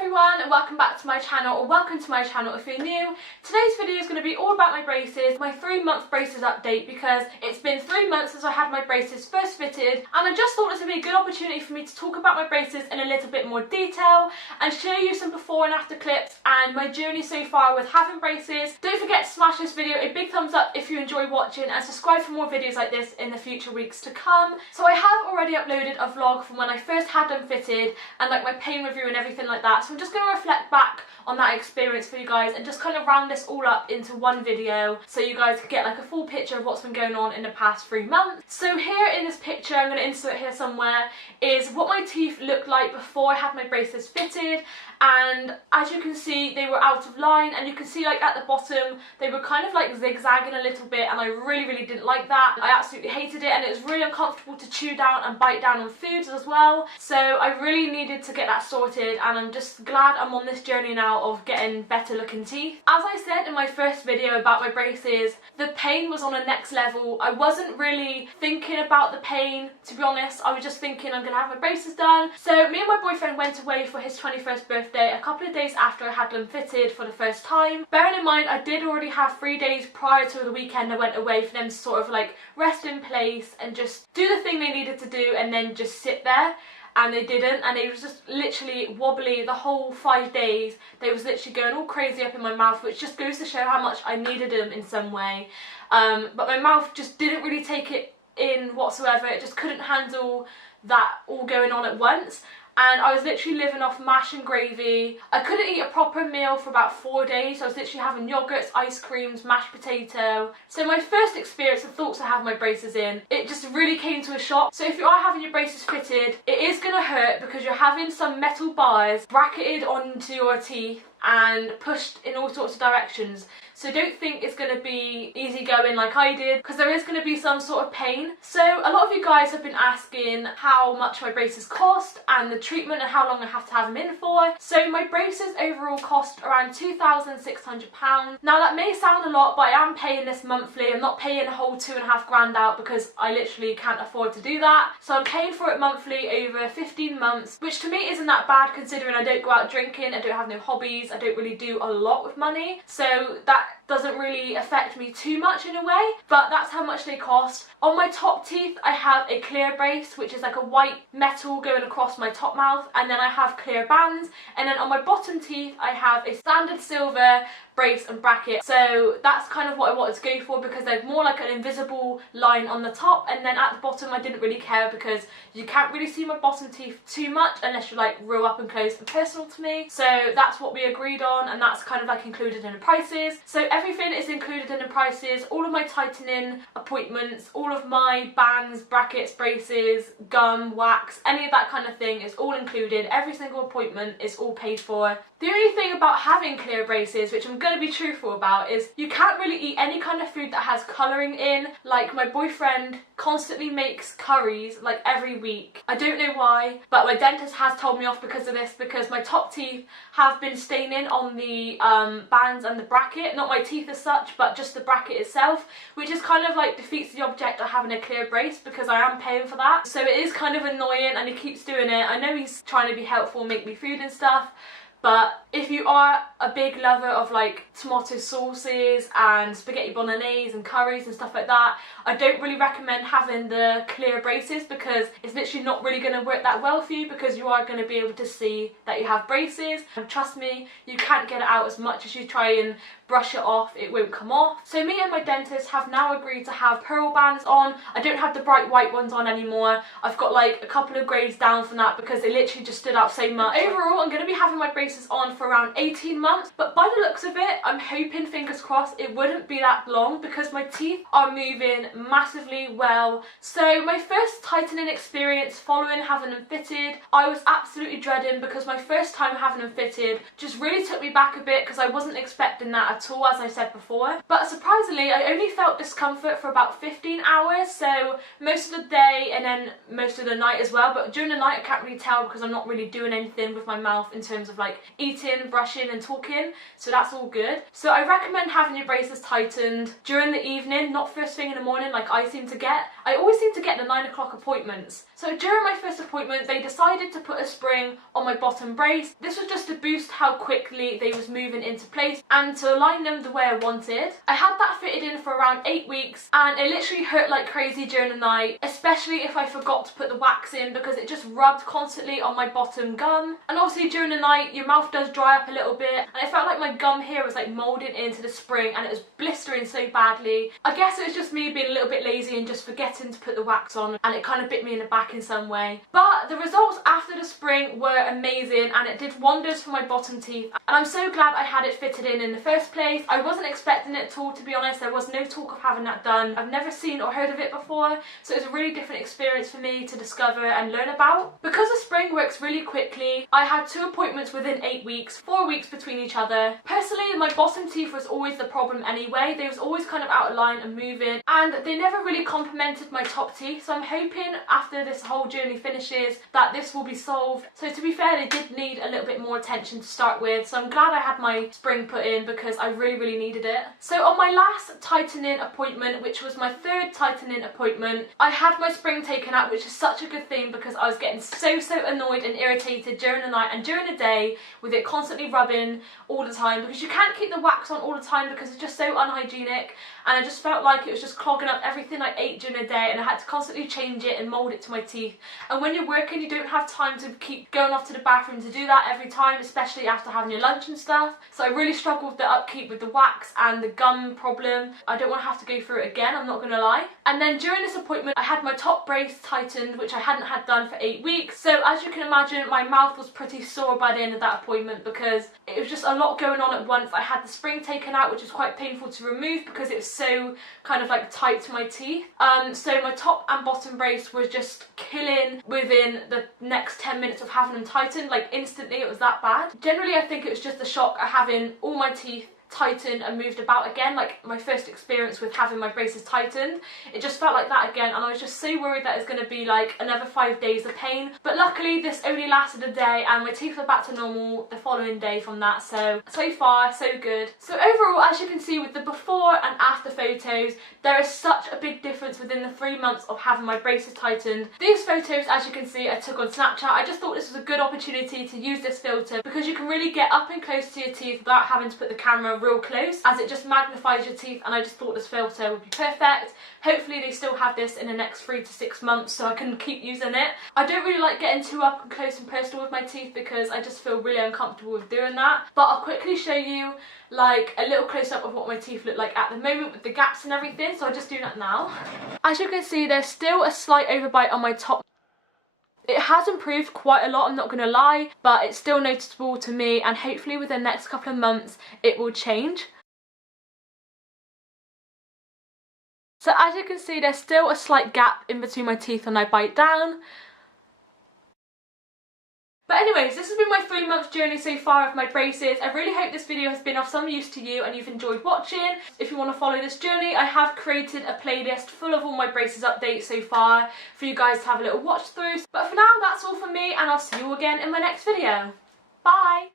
everyone, and welcome back to my channel, or welcome to my channel if you're new. Today's video is going to be all about my braces, my 3-month braces update, because it's been 3 months since I had my braces first fitted, and I just thought this would be a good opportunity for me to talk about my braces in a little bit more detail and show you some before and after clips and my journey so far with having braces. Don't forget to smash this video a big thumbs up if you enjoy watching, and subscribe for more videos like this in the future weeks to come. So I have already uploaded a vlog from when I first had them fitted and like my pain review and everything like that, so I'm just going to reflect back on that experience for you guys and just kind of round this all up into one video so you guys can get like a full picture of what's been going on in the past 3 months. So here in this picture, I'm going to insert here somewhere, is what my teeth looked like before I had my braces fitted, and as you can see they were out of line, and you can see like at the bottom they were kind of like zigzagging a little bit, and I really didn't like that. I absolutely hated it, and it was really uncomfortable to chew down and bite down on foods as well, so I really needed to get that sorted, and I'm just glad I'm on this journey now of getting better looking teeth. As I said in my first video about my braces, the pain was on a next level. I wasn't really thinking about the pain, to be honest. I was just thinking I'm gonna have my braces done. So me and my boyfriend went away for his 21st birthday a couple of days after I had them fitted for the first time. Bearing in mind I did already have 3 days prior to the weekend I went away for them to sort of like rest in place and just do the thing they needed to do and then just sit there. And they didn't, and they was just literally wobbly the whole 5 days. They was literally going all crazy up in my mouth, which just goes to show how much I needed them in some way. But my mouth just didn't really take it in whatsoever. It just couldn't handle that all going on at once. And I was literally living off mash and gravy. I couldn't eat a proper meal for about 4 days. I was literally having yogurts, ice creams, mashed potato. So my first experience of thoughts of having my braces in, it just really came to a shock. So if you are having your braces fitted, it is going to hurt because you're having some metal bars bracketed onto your teeth and pushed in all sorts of directions. So don't think it's going to be easy going like I did, because there is going to be some sort of pain. So a lot of you guys have been asking how much my braces cost and the treatment and how long I have to have them in for. So my braces overall cost around £2,600. Now that may sound a lot, but I am paying this monthly. I'm not paying a whole £2.5 grand out because I literally can't afford to do that. So I'm paying for it monthly over 15 months, which to me isn't that bad considering I don't go out drinking, I don't have no hobbies, I don't really do a lot with money. So that doesn't really affect me too much in a way, but that's how much they cost. On my top teeth I have a clear brace, which is like a white metal going across my top mouth, and then I have clear bands, and then on my bottom teeth I have a standard silver brace and bracket. So that's kind of what I wanted to go for, because there's more like an invisible line on the top, and then at the bottom I didn't really care because you can't really see my bottom teeth too much unless you're like real up and close and personal to me. So that's what we agreed on, and that's kind of like included in the prices. So everything is included in the prices, all of my tightening appointments, all of my bands, brackets, braces, gum, wax, any of that kind of thing is all included. Every single appointment is all paid for. The only thing about having clear braces, which I'm going to be truthful about, is you can't really eat any kind of food that has colouring in. Like my boyfriend constantly makes curries like every week. I don't know why, but my dentist has told me off because of this, because my top teeth have been staining on the bands and the bracket. Not my teeth as such, but just the bracket itself, which is kind of like defeats the object of having a clear brace because I am paying for that. So it is kind of annoying, and he keeps doing it. I know he's trying to be helpful, make me food and stuff, but if you are a big lover of like tomato sauces and spaghetti bolognese and curries and stuff like that, I don't really recommend having the clear braces, because it's literally not really going to work that well for you, because you are going to be able to see that you have braces, and trust me, you can't get it out. As much as you try and brush it off, it won't come off. So me and my dentist have now agreed to have pearl bands on. I don't have the bright white ones on anymore. I've got like a couple of grades down from that because they literally just stood out so much. Overall, I'm going to be having my braces on for around 18 months, but by the looks of it, I'm hoping, fingers crossed, it wouldn't be that long, because my teeth are moving massively well. So my first tightening experience following having them fitted, I was absolutely dreading, because my first time having them fitted just really took me back a bit, because I wasn't expecting that at all, as I said before. But surprisingly, I only felt discomfort for about 15 hours, so most of the day and then most of the night as well. But during the night I can't really tell because I'm not really doing anything with my mouth in terms of like eating, brushing and talking, so that's all good. So I recommend having your braces tightened during the evening, not first thing in the morning like I seem to get. I always seem to get the 9 o'clock appointments. So during my first appointment they decided to put a spring on my bottom brace. This was just to boost how quickly they was moving into place and to align them the way I wanted. I had that fitted in for around 8 weeks and it literally hurt like crazy during the night, especially if I forgot to put the wax in because it just rubbed constantly on my bottom gum. And obviously during the night your mouth does dry up a little bit and it felt like my gum here was like moulded into the spring and it was blistering so badly. I guess it was just me being a little bit lazy and just forgetting to put the wax on, and it kind of bit me in the back in some way. But the results after the spring were amazing and it did wonders for my bottom teeth, and I'm so glad I had it fitted in the first place. I wasn't expecting it at all, to be honest. There was no talk of having that done. I've never seen or heard of it before, so it was a really different experience for me to discover and learn about. Because the spring works really quickly, I had 2 appointments within 8 weeks, 4 weeks between each other. Personally, my bottom teeth was always the problem anyway. They was always kind of out of line and moving, and they never really complemented my top teeth, so I'm hoping after this whole journey finishes that this will be solved. So to be fair, they did need a little bit more attention to start with, so I'm glad I had my spring put in because I really needed it. So on my last tightening appointment, which was my 3rd tightening appointment, I had my spring taken out, which is such a good thing because I was getting so annoyed and irritated during the night and during the day with it constantly rubbing all the time, because you can't keep the wax on all the time because it's just so unhygienic, and I just felt like it was just clogging up everything I ate during the day, and I had to constantly change it and mould it to my teeth. And when you're working, you don't have time to keep going off to the bathroom to do that every time, especially after having your lunch and stuff. So I really struggled with the upkeep with the wax and the gum problem. I don't want to have to go through it again, I'm not gonna lie. And then during this appointment I had my top brace tightened, which I hadn't had done for 8 weeks. So as you can imagine, my mouth was pretty sore by the end of that appointment because it was just a lot going on at once. I had the spring taken out, which was quite painful to remove because it was so kind of like tight to my teeth. So my top and bottom brace was just killing within the next 10 minutes of having them tightened. Like instantly, it was that bad. Generally I think it was just the shock of having all my teeth tightened and moved about again, like my first experience with having my braces tightened. It just felt like that again, and I was just so worried that it's going to be like another 5 days of pain. But luckily this only lasted a day and my teeth were back to normal the following day from that, so far so good. So overall, as you can see with the before and after photos, there is such a big difference within the 3 months of having my braces tightened. These photos, as you can see, I took on Snapchat. I just thought this was a good opportunity to use this filter because you can really get up and close to your teeth without having to put the camera real close, as it just magnifies your teeth, and I just thought this filter would be perfect. Hopefully they still have this in the next 3 to 6 months so I can keep using it. I don't really like getting too up and close and personal with my teeth because I just feel really uncomfortable with doing that, but I'll quickly show you like a little close-up of what my teeth look like at the moment with the gaps and everything, so I'll just do that now. As you can see, there's still a slight overbite on my top. It has improved quite a lot, I'm not going to lie, but it's still noticeable to me, and hopefully within the next couple of months it will change. So as you can see, there's still a slight gap in between my teeth when I bite down. But anyways, this has been my 3-month journey so far of my braces. I really hope this video has been of some use to you and you've enjoyed watching. If you want to follow this journey, I have created a playlist full of all my braces updates so far for you guys to have a little watch through. But for now, that's all from me, and I'll see you again in my next video. Bye!